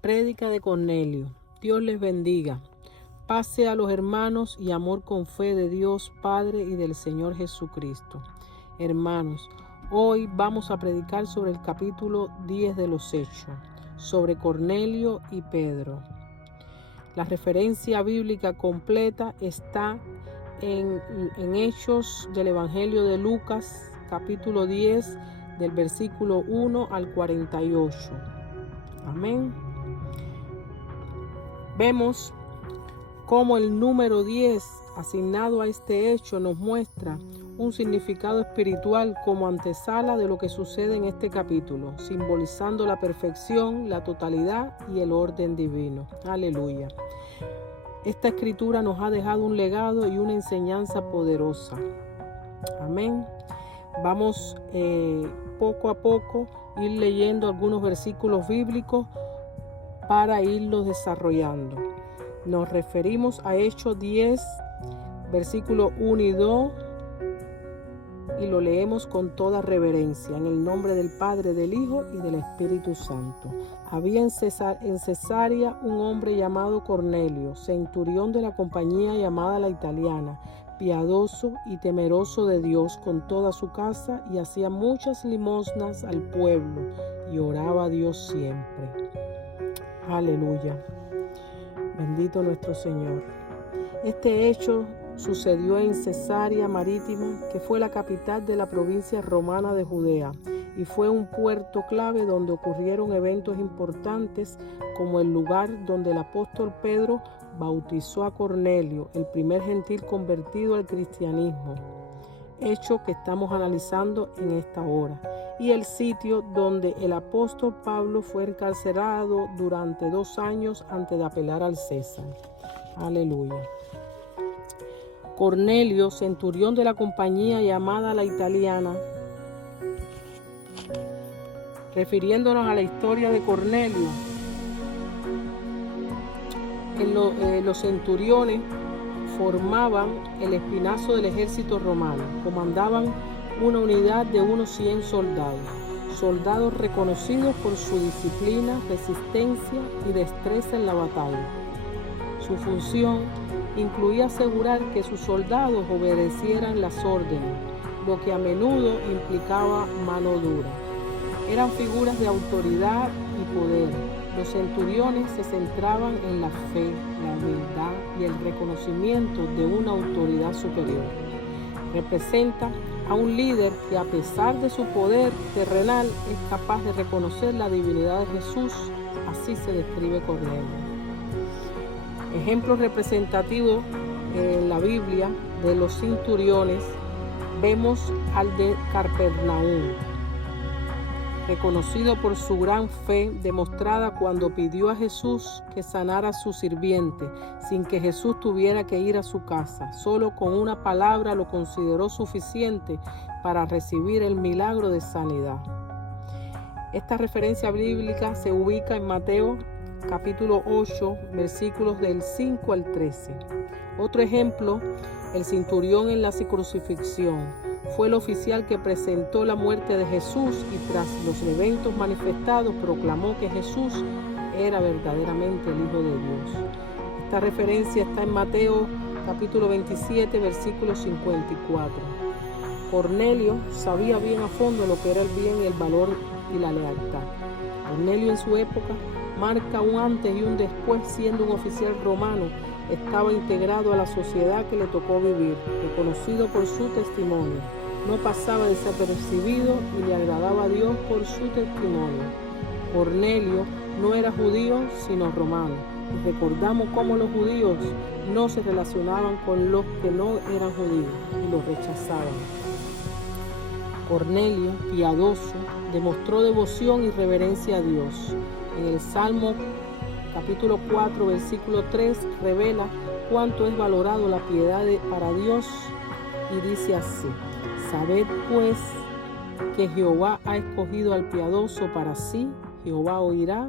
Prédica de Cornelio. Dios les bendiga. Paz sea a los hermanos y amor con fe de Dios Padre y del Señor Jesucristo. Hermanos, hoy vamos a predicar sobre el capítulo 10 de los Hechos, sobre Cornelio y Pedro. La referencia bíblica completa está en Hechos del Evangelio de Lucas, capítulo 10, del versículo 1 al 48. Amén. Vemos cómo el número 10 asignado a este hecho nos muestra un significado espiritual como antesala de lo que sucede en este capítulo, simbolizando la perfección, la totalidad y el orden divino. Aleluya. Esta escritura nos ha dejado un legado y una enseñanza poderosa. Amén. Vamos poco a poco ir leyendo algunos versículos bíblicos para irlos desarrollando. Nos referimos a Hechos 10, versículos 1 y 2, y lo leemos con toda reverencia, en el nombre del Padre, del Hijo y del Espíritu Santo. Había en Cesarea un hombre llamado Cornelio, centurión de la compañía llamada La Italiana, piadoso y temeroso de Dios con toda su casa, y hacía muchas limosnas al pueblo, y oraba a Dios siempre. Aleluya. Bendito nuestro Señor. Este hecho sucedió en Cesarea Marítima, que fue la capital de la provincia romana de Judea, y fue un puerto clave donde ocurrieron eventos importantes, como el lugar donde el apóstol Pedro bautizó a Cornelio, el primer gentil convertido al cristianismo, hecho que estamos analizando en esta hora, y el sitio donde el apóstol Pablo fue encarcelado durante 2 años antes de apelar al César. Aleluya. Cornelio, centurión de la compañía llamada La Italiana. Refiriéndonos a la historia de Cornelio, los centuriones formaban el espinazo del ejército romano, comandaban una unidad de unos 100 soldados reconocidos por su disciplina, resistencia y destreza en la batalla. Su función incluía asegurar que sus soldados obedecieran las órdenes, lo que a menudo implicaba mano dura. Eran figuras de autoridad y poder. Los centuriones se centraban en la fe, la humildad y el reconocimiento de una autoridad superior. Representa a un líder que, a pesar de su poder terrenal, es capaz de reconocer la divinidad de Jesús. Así se describe Cornelio. Ejemplos representativos en la Biblia de los centuriones, vemos al de Capernaum, reconocido por su gran fe demostrada cuando pidió a Jesús que sanara a su sirviente, sin que Jesús tuviera que ir a su casa. Solo con una palabra lo consideró suficiente para recibir el milagro de sanidad. Esta referencia bíblica se ubica en Mateo capítulo 8, versículos del 5 al 13. Otro ejemplo, el centurión en la crucifixión. Fue el oficial que presentó la muerte de Jesús y tras los eventos manifestados proclamó que Jesús era verdaderamente el Hijo de Dios. Esta referencia está en Mateo capítulo 27, versículo 54. Cornelio sabía bien a fondo lo que era el bien, el valor y la lealtad. Cornelio en su época marca un antes y un después. Siendo un oficial romano, estaba integrado a la sociedad que le tocó vivir, reconocido por su testimonio. No pasaba desapercibido y le agradaba a Dios por su testimonio. Cornelio no era judío, sino romano. Y recordamos cómo los judíos no se relacionaban con los que no eran judíos y los rechazaban. Cornelio, piadoso, demostró devoción y reverencia a Dios. En el Salmo capítulo 4, versículo 3, revela cuánto es valorado la piedad para Dios, y dice así: sabed pues que Jehová ha escogido al piadoso para sí. Jehová oirá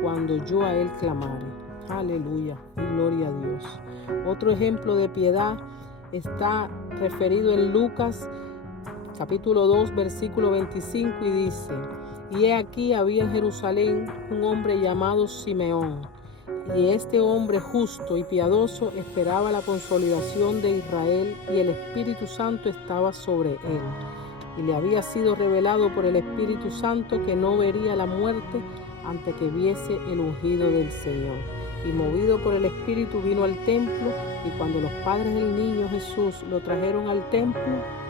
cuando yo a él clamare. Aleluya y gloria a Dios. Otro ejemplo de piedad está referido en Lucas capítulo 2, versículo 25, y dice: Y he aquí había en Jerusalén un hombre llamado Simeón, y este hombre justo y piadoso esperaba la consolidación de Israel, y el Espíritu Santo estaba sobre él. Y le había sido revelado por el Espíritu Santo que no vería la muerte antes que viese el ungido del Señor. Y movido por el Espíritu vino al templo, y cuando los padres del niño Jesús lo trajeron al templo,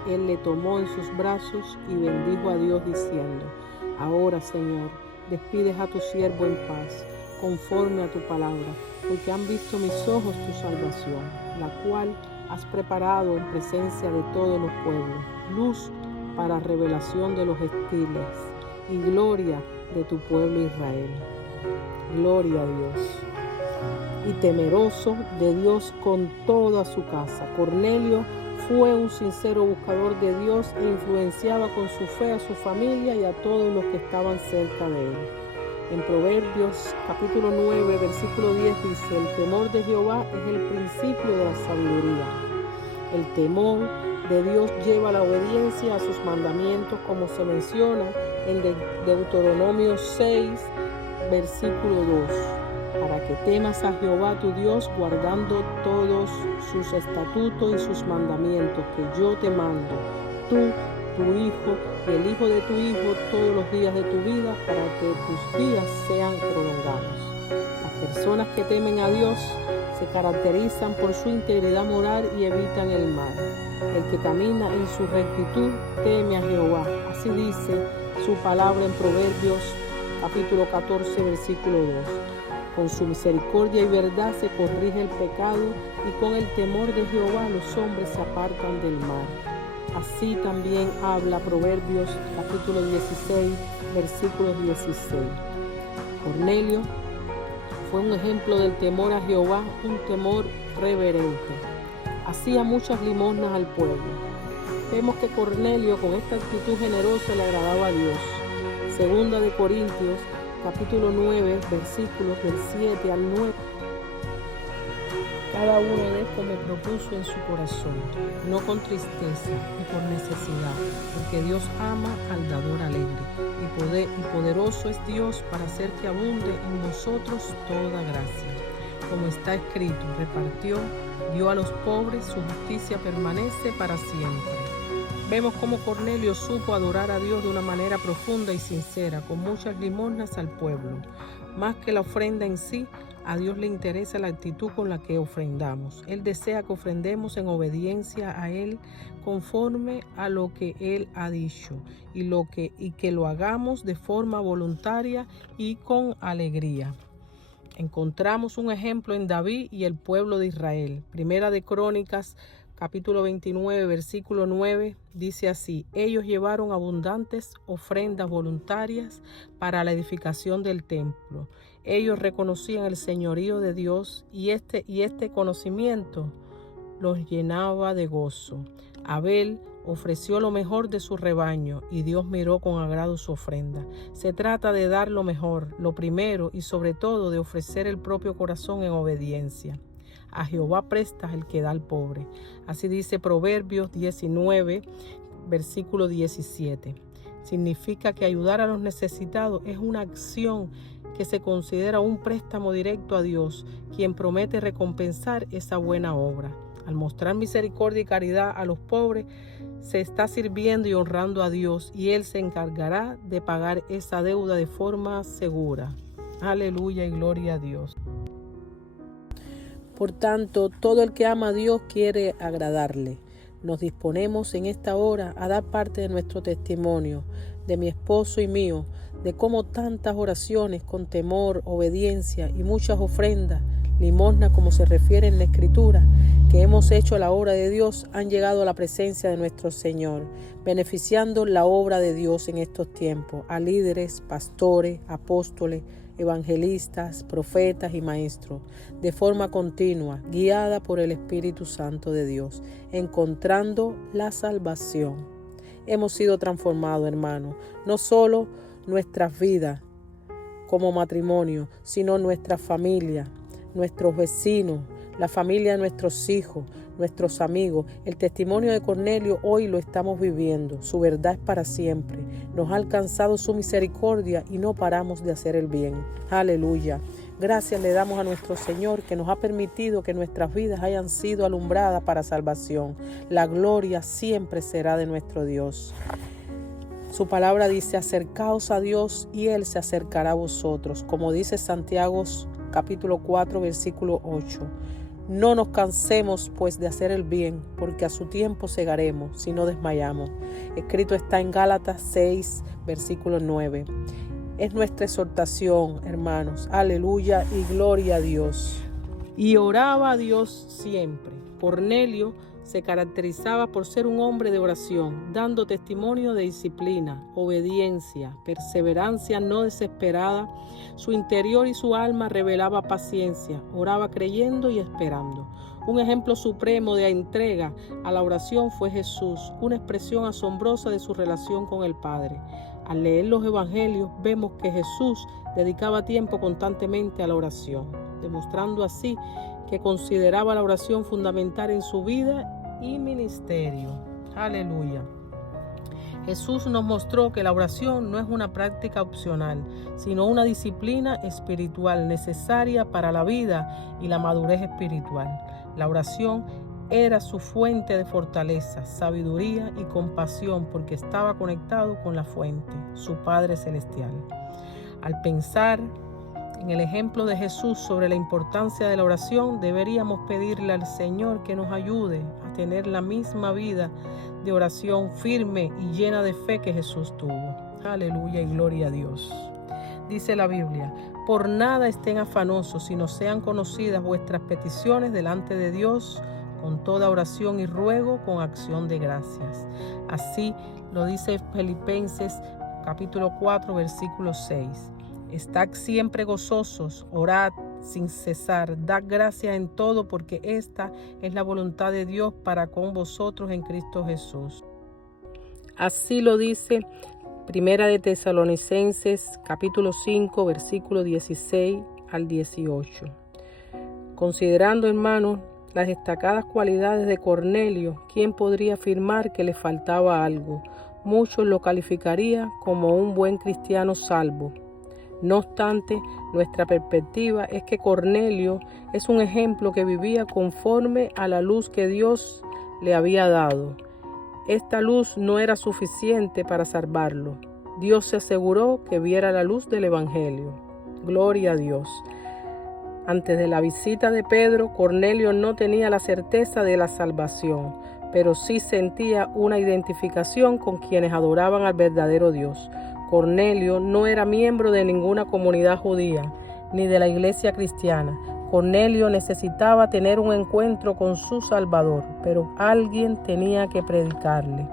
él le tomó en sus brazos y bendijo a Dios diciendo: Ahora, Señor, despides a tu siervo en paz, conforme a tu palabra, porque han visto mis ojos tu salvación, la cual has preparado en presencia de todos los pueblos, luz para revelación de los gentiles y gloria de tu pueblo Israel. Gloria a Dios. Y temeroso de Dios con toda su casa, Cornelio fue un sincero buscador de Dios e influenciaba con su fe a su familia y a todos los que estaban cerca de él. En Proverbios capítulo 9, versículo 10 dice: el temor de Jehová es el principio de la sabiduría. El temor de Dios lleva a la obediencia a sus mandamientos, como se menciona en Deuteronomio 6, versículo 2. Para que temas a Jehová tu Dios, guardando todos sus estatutos y sus mandamientos que yo te mando, tú, tu hijo y el hijo de tu hijo, todos los días de tu vida, para que tus días sean prolongados. Las personas que temen a Dios se caracterizan por su integridad moral y evitan el mal. El que camina en su rectitud teme a Jehová. Así dice su palabra en Proverbios capítulo 14, versículo 2. Con su misericordia y verdad se corrige el pecado, y con el temor de Jehová los hombres se apartan del mal. Así también habla Proverbios capítulo 16, versículo 16. Cornelio fue un ejemplo del temor a Jehová, un temor reverente. Hacía muchas limosnas al pueblo. Vemos que Cornelio con esta actitud generosa le agradaba a Dios. Segunda de Corintios capítulo 9, versículos del 7 al 9. Cada uno de como propuso en su corazón, no con tristeza ni por necesidad, porque Dios ama al dador alegre, y poderoso es Dios para hacer que abunde en nosotros toda gracia. Como está escrito, repartió, dio a los pobres, su justicia permanece para siempre. Vemos cómo Cornelio supo adorar a Dios de una manera profunda y sincera, con muchas limosnas al pueblo. Más que la ofrenda en sí, a Dios le interesa la actitud con la que ofrendamos. Él desea que ofrendemos en obediencia a Él, conforme a lo que Él ha dicho, y que lo hagamos de forma voluntaria y con alegría. Encontramos un ejemplo en David y el pueblo de Israel. Primera de Crónicas, capítulo 29, versículo 9, dice así: ellos llevaron abundantes ofrendas voluntarias para la edificación del templo. Ellos reconocían el señorío de Dios, y este conocimiento los llenaba de gozo. Abel ofreció lo mejor de su rebaño, y Dios miró con agrado su ofrenda. Se trata de dar lo mejor, lo primero, y sobre todo de ofrecer el propio corazón en obediencia. A Jehová presta el que da al pobre. Así dice Proverbios 19, versículo 17. Significa que ayudar a los necesitados es una acción que se considera un préstamo directo a Dios, quien promete recompensar esa buena obra. Al mostrar misericordia y caridad a los pobres, se está sirviendo y honrando a Dios, y Él se encargará de pagar esa deuda de forma segura. Aleluya y gloria a Dios. Por tanto, todo el que ama a Dios quiere agradarle. Nos disponemos en esta hora a dar parte de nuestro testimonio, de mi esposo y mío, de cómo tantas oraciones con temor, obediencia y muchas ofrendas, limosna como se refiere en la Escritura, que hemos hecho a la obra de Dios, han llegado a la presencia de nuestro Señor, beneficiando la obra de Dios en estos tiempos, a líderes, pastores, apóstoles, evangelistas, profetas y maestros, de forma continua, guiada por el Espíritu Santo de Dios, encontrando la salvación. Hemos sido transformados, hermanos, no solo nuestras vidas como matrimonio, sino nuestra familia, nuestros vecinos, la familia de nuestros hijos, nuestros amigos. El testimonio de Cornelio hoy lo estamos viviendo. Su verdad es para siempre. Nos ha alcanzado su misericordia y no paramos de hacer el bien. Aleluya. Gracias le damos a nuestro Señor que nos ha permitido que nuestras vidas hayan sido alumbradas para salvación. La gloria siempre será de nuestro Dios. Su palabra dice: acercaos a Dios y Él se acercará a vosotros. Como dice Santiago capítulo 4 versículo 8. No nos cansemos pues de hacer el bien, porque a su tiempo segaremos si no desmayamos. Escrito está en Gálatas 6 versículo 9. Es nuestra exhortación, hermanos. Aleluya y gloria a Dios. Y oraba a Dios siempre. Cornelio se caracterizaba por ser un hombre de oración, dando testimonio de disciplina, obediencia, perseverancia no desesperada. Su interior y su alma revelaba paciencia, oraba creyendo y esperando. Un ejemplo supremo de entrega a la oración fue Jesús, una expresión asombrosa de su relación con el Padre. Al leer los evangelios vemos que Jesús dedicaba tiempo constantemente a la oración, demostrando así que consideraba la oración fundamental en su vida y ministerio. Aleluya. Jesús nos mostró que la oración no es una práctica opcional, sino una disciplina espiritual necesaria para la vida y la madurez espiritual. La oración era su fuente de fortaleza, sabiduría y compasión porque estaba conectado con la fuente, su Padre Celestial. Al pensar en el ejemplo de Jesús sobre la importancia de la oración, deberíamos pedirle al Señor que nos ayude a tener la misma vida de oración firme y llena de fe que Jesús tuvo. Aleluya y gloria a Dios. Dice la Biblia: por nada estén afanosos, sino sean conocidas vuestras peticiones delante de Dios con toda oración y ruego con acción de gracias. Así lo dice Filipenses capítulo 4 versículo 6. Estad siempre gozosos, orad sin cesar, dad gracias en todo, porque esta es la voluntad de Dios para con vosotros en Cristo Jesús. Así lo dice Primera de Tesalonicenses, capítulo 5, versículo 16 al 18. Considerando, hermanos, las destacadas cualidades de Cornelio, ¿quién podría afirmar que le faltaba algo? Muchos lo calificarían como un buen cristiano salvo. No obstante, nuestra perspectiva es que Cornelio es un ejemplo que vivía conforme a la luz que Dios le había dado. Esta luz no era suficiente para salvarlo. Dios se aseguró que viera la luz del Evangelio. Gloria a Dios. Antes de la visita de Pedro, Cornelio no tenía la certeza de la salvación, pero sí sentía una identificación con quienes adoraban al verdadero Dios. Cornelio no era miembro de ninguna comunidad judía, ni de la iglesia cristiana. Cornelio necesitaba tener un encuentro con su Salvador, pero alguien tenía que predicarle.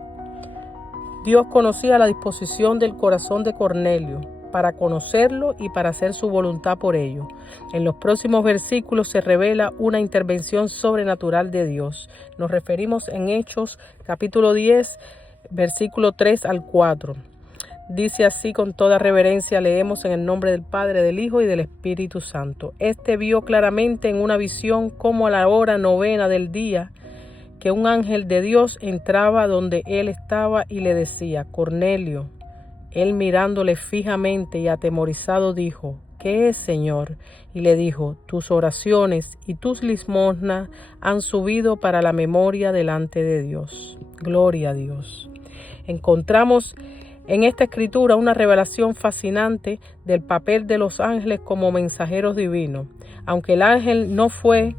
Dios conocía la disposición del corazón de Cornelio para conocerlo y para hacer su voluntad por ello. En los próximos versículos se revela una intervención sobrenatural de Dios. Nos referimos en Hechos capítulo 10, versículo 3 al 4. Dice así: con toda reverencia leemos en el nombre del Padre, del Hijo y del Espíritu Santo. Este vio claramente en una visión como a la hora 9 del día que un ángel de Dios entraba donde él estaba y le decía: Cornelio. Él mirándole fijamente y atemorizado dijo: ¿qué es, Señor? Y le dijo: tus oraciones y tus limosnas han subido para la memoria delante de Dios. Gloria a Dios. Encontramos en esta escritura una revelación fascinante del papel de los ángeles como mensajeros divinos. Aunque el ángel no fue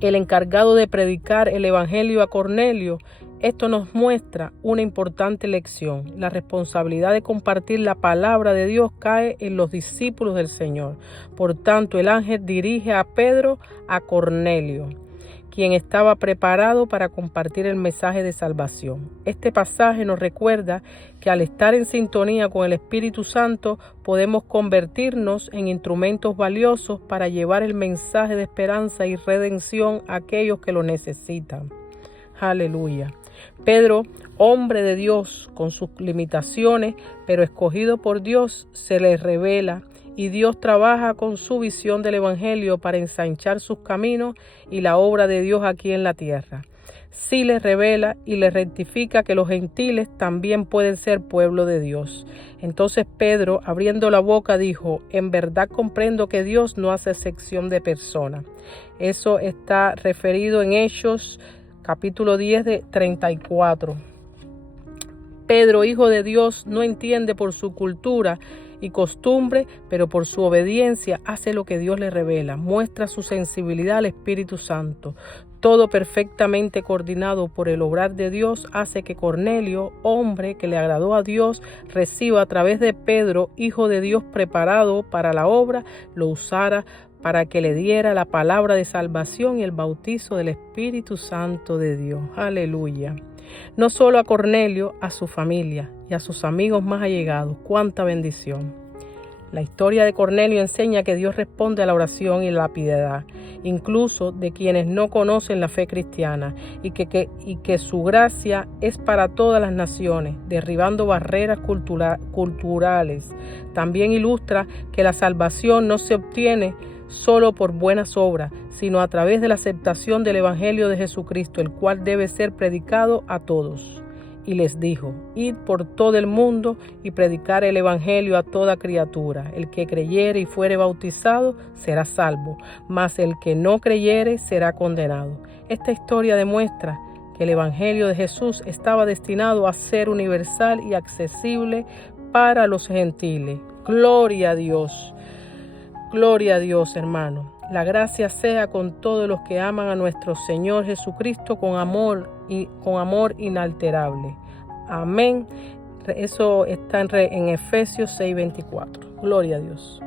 el encargado de predicar el evangelio a Cornelio, esto nos muestra una importante lección. La responsabilidad de compartir la palabra de Dios cae en los discípulos del Señor. Por tanto, el ángel dirige a Pedro a Cornelio, quien estaba preparado para compartir el mensaje de salvación. Este pasaje nos recuerda que al estar en sintonía con el Espíritu Santo podemos convertirnos en instrumentos valiosos para llevar el mensaje de esperanza y redención a aquellos que lo necesitan. Aleluya. Pedro, hombre de Dios con sus limitaciones, pero escogido por Dios, se le revela y Dios trabaja con su visión del Evangelio para ensanchar sus caminos y la obra de Dios aquí en la tierra. Sí les revela y les rectifica que los gentiles también pueden ser pueblo de Dios. Entonces Pedro, abriendo la boca, dijo: en verdad comprendo que Dios no hace excepción de personas. Eso está referido en Hechos, capítulo 10, de 34. Pedro, hijo de Dios, no entiende por su cultura y costumbre, pero por su obediencia hace lo que Dios le revela, muestra su sensibilidad al Espíritu Santo. Todo perfectamente coordinado por el obrar de Dios hace que Cornelio, hombre que le agradó a Dios, reciba a través de Pedro, hijo de Dios preparado para la obra, lo usara para que le diera la palabra de salvación y el bautizo del Espíritu Santo de Dios. Aleluya. No solo a Cornelio, a su familia y a sus amigos más allegados. ¡Cuánta bendición! La historia de Cornelio enseña que Dios responde a la oración y la piedad, incluso de quienes no conocen la fe cristiana, y que su gracia es para todas las naciones, derribando barreras culturales. También ilustra que la salvación no se obtiene solo por buenas obras, sino a través de la aceptación del Evangelio de Jesucristo, el cual debe ser predicado a todos. Y les dijo: id por todo el mundo y predicar el Evangelio a toda criatura. El que creyere y fuere bautizado será salvo, mas el que no creyere será condenado. Esta historia demuestra que el Evangelio de Jesús estaba destinado a ser universal y accesible para los gentiles. Gloria a Dios. Gloria a Dios, hermano. La gracia sea con todos los que aman a nuestro Señor Jesucristo con amor inalterable. Amén. Eso está en Efesios 6:24. Gloria a Dios.